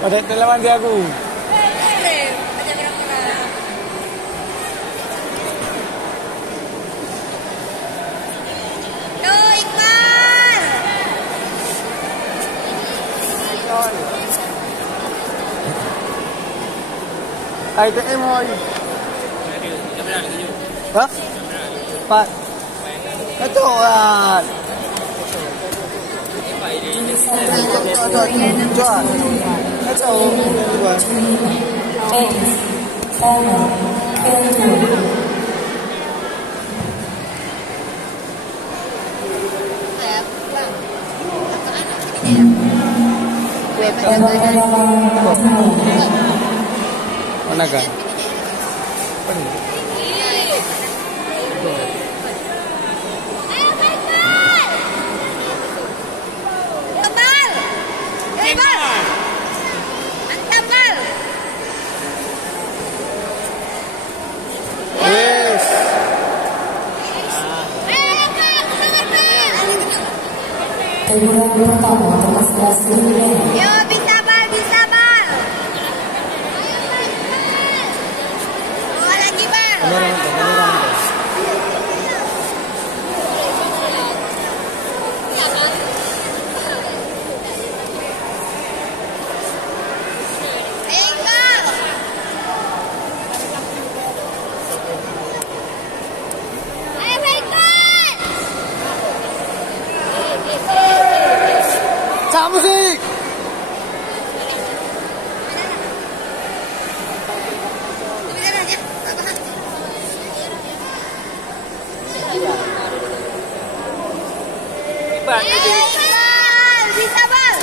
Ada lawan dia aku. Ai tụi em ơi. Hả? Bạn. Cái chỗ à. Cho. Cái chỗ. Mana kan? Yo, bisa bal, bisa bal. Bawa lagi bal. Musik. Bisa bal.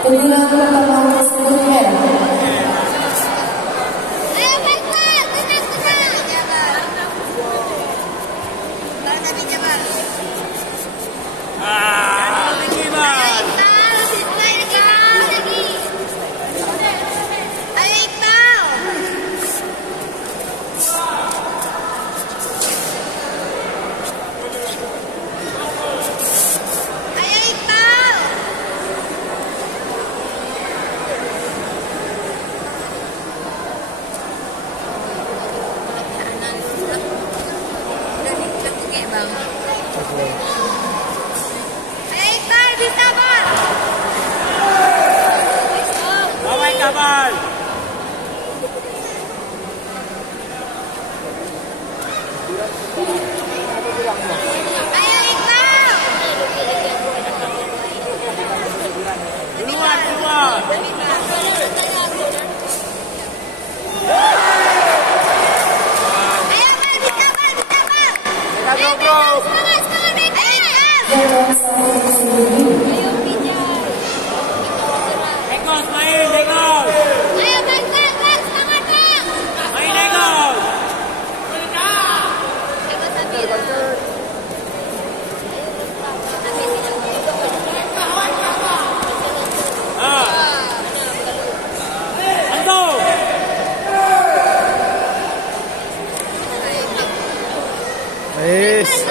Kemudian pertemuan sebelumnya. Ayo Michael, tenang. Bal tadi Jabal. Lagi bal. Ayo Iqbal. Ayo Iqbal. Ayo Iqbal, bisa bal. Bawa kapal. Ayo Iqbal. Keluar. Ayo bal, bisa bal. Kita bro. Semangat, Iqbal. Ekos main, Ekos. Ayo bal, semangat bang. Main Ekos. Anto.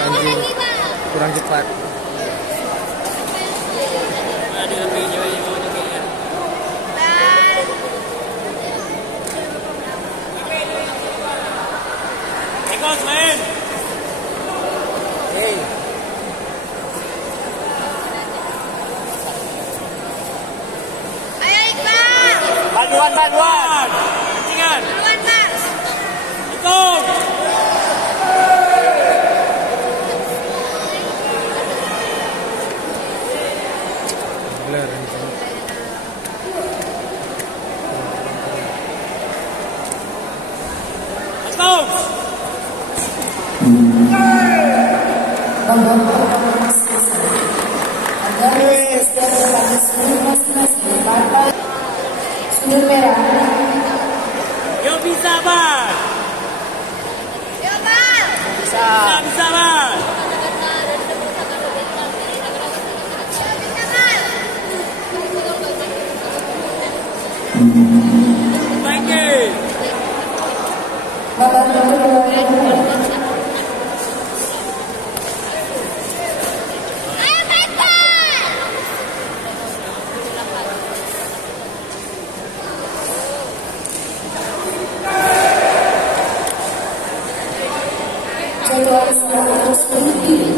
Anjing. Kurang cepat. Ekos main. Ayo Iqbal. Bantuan. Kencingkan. Duluan bal. Hitung. Hitung. Sudut merah. Yo bisa bal. Yo bal. Bisa bal. untuk sudut kiri.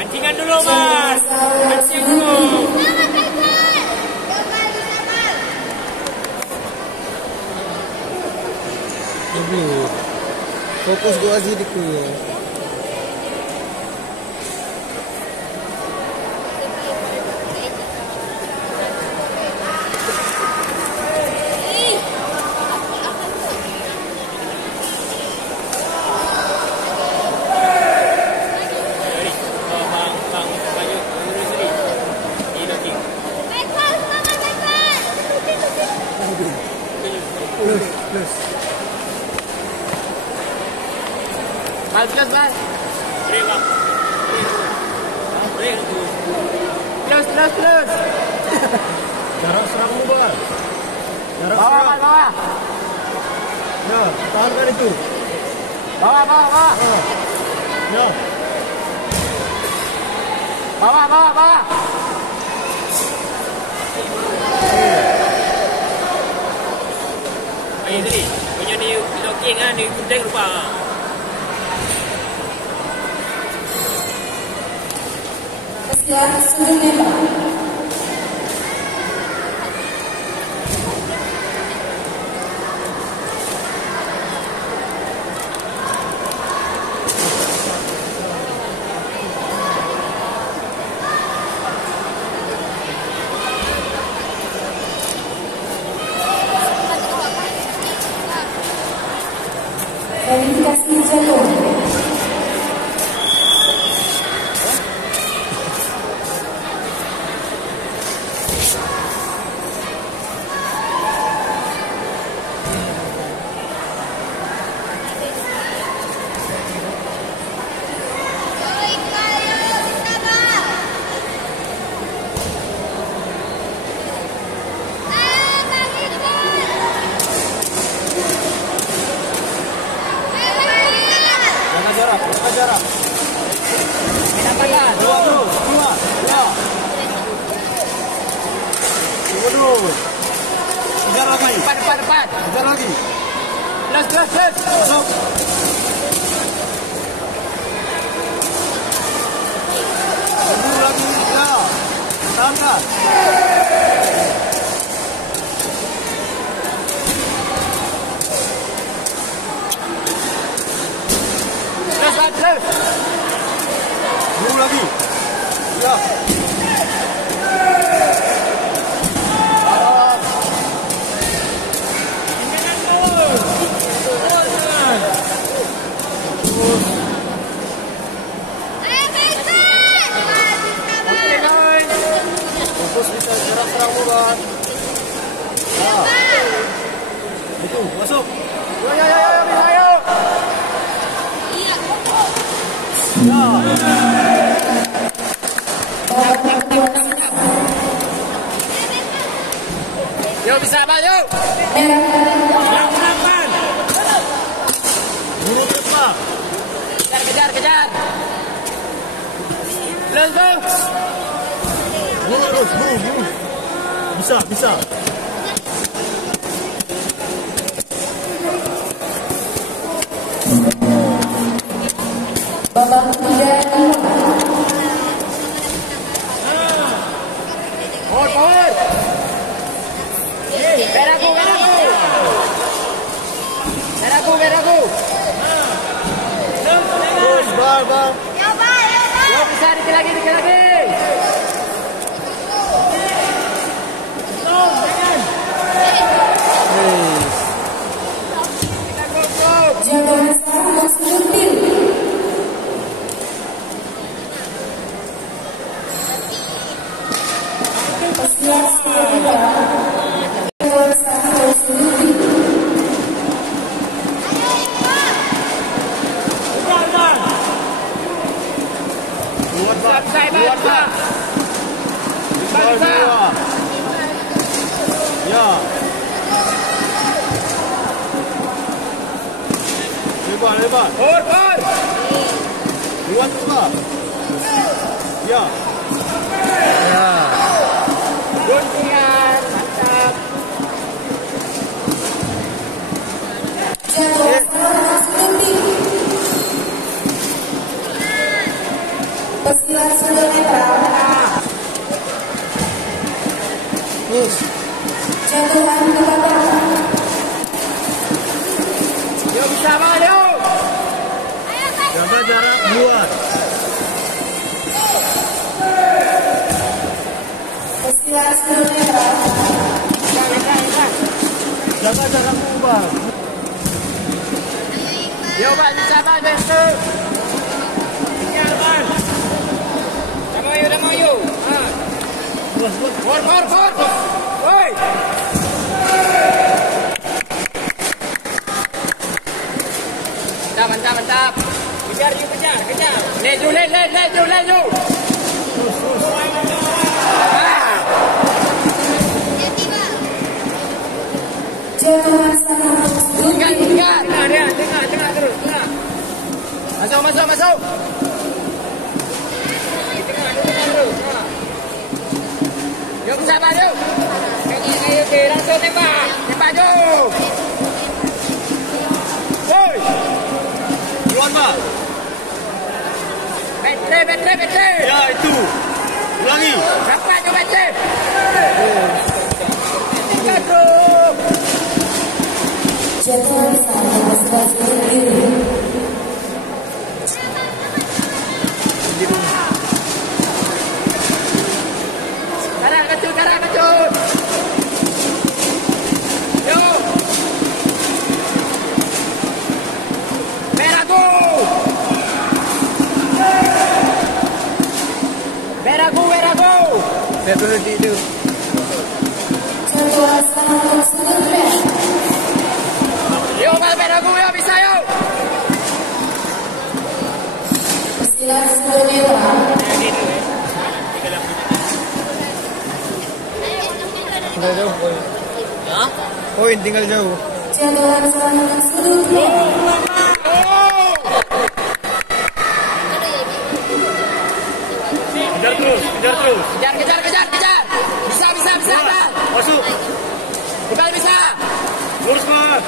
Pancingan dulu, Mas. Pancing dulu. Ibu, fokus doa zikir ya. Plus, Bang. Break, Bang. Break. Plus. Jarak serang Bang. Jarak Bawah, serang. Mas, bawah. Ya, tahankan itu. Bawah. Ya. Bawah. Ayo tadi. Punya ni blocking kan, ni kucing lupa. Kesekian sudut merah. Verifikasi jalur. Jaga jarak. Dapatkan. Dua. Ya. Tunggu. Kejar lagi. Depan. Kejar lagi. Plus. Masuk. Tunggu lagi. Ya. Tahankan. Plus. Tunggu lagi. Ya. Fokus bisa jarak serang Bang. Ya. Itu masuk. Ya, bisa ayo. Ya. Yo bisa Bang, yuk. Merah. Lapan. Buru cepat. Kejar. Plus. Buru terus, buru. Bisa. Babak 3-5. Forward. Beraku. Terus, Bang. Yo bisa dikit lagi. Jaga besar untuk sudut kiri. Pesilat 10 meter. Jadwal satu sudut pintu. Ya. Lebar. Luar juga. Ya. Guntingan, mantap. Jadwal satu sudut pintu. Pesilat 10 meter. Jadwal kebakaran. Yo bisa bang, yo. Jaga jarak luar. Pesilat 10 meter. Jaga jarak luar. Yo bang, bisa bang, besok. Tinggal bang. Dah mau yo. Kor. Woi. Mantap. Kejar. Leju. Jadwal satu sudut pintu. Tengah terus. Masuk. Tengah terus. Yo bisa bang, yo. Kayak langsung tembak yo. Woi. Luar Pak. Betre. Ya itu. Ulangi. Dapat yo betre. Aduh. Jadwal satu pesilat sudut pintu. Darah kecut. Yo. Beragu. Berhenti itu. Jadwal satu sudut pintu. Yo, beragu yo bisa yo. Pesilat 10 meter. Tinggal jauh. Poin tinggal jauh. Jadwal satu sudut pintu. Kejar terus. Kejar. Bisa. Masuk. Kembali bisa. Lurus Mas.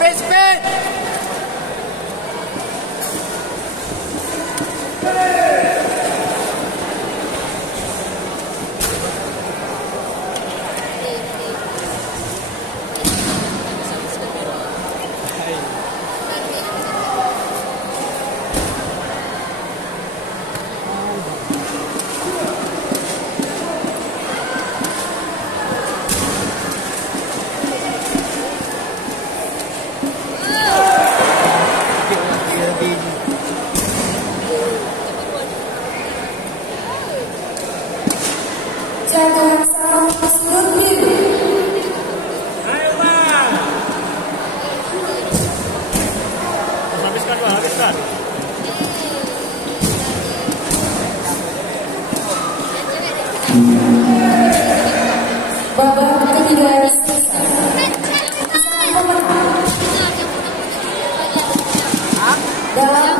Speed. Jadwal satu sudut pintu. Habiskan. Babak ketiga selesai. Dalam